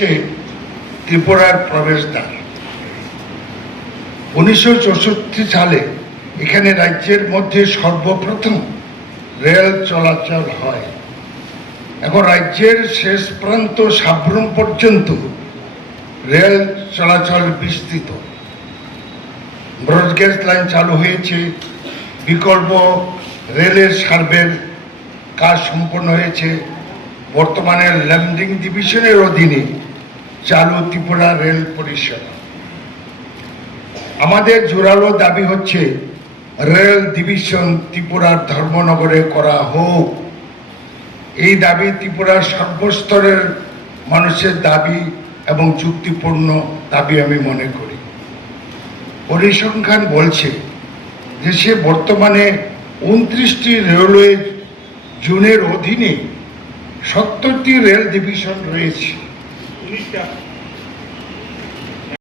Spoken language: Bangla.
হচ্ছে ত্রিপুরার প্রবেশদ্বার। 1964 সালে এখানে রাজ্যের মধ্যে সর্বপ্রথম রেল চলাচল হয়। এখন রাজ্যের শেষ প্রান্ত সাব্রুম পর্যন্ত রেল চলাচল বিস্তৃত। ব্রডগেজ লাইন চালু হয়েছে, বিকল্প রেলের সার্ভের কাজ সম্পন্ন হয়েছে। বর্তমানে ল্যান্ডিং ডিভিশনের অধীনে চালু ত্রিপুরা রেল পরিষেবা। আমাদের জোরালো দাবি হচ্ছে রেল ডিভিশন ত্রিপুরার ধর্মনগরে করা হোক। এই দাবি ত্রিপুরার সর্বস্তরের মানুষের দাবি এবং যুক্তিপূর্ণ দাবি আমি মনে করি। পরিসংখ্যান বলছে দেশে বর্তমানে 29টি রেলওয়ে জোনের অধীনে 70টি রেল ডিভিশন রয়েছে।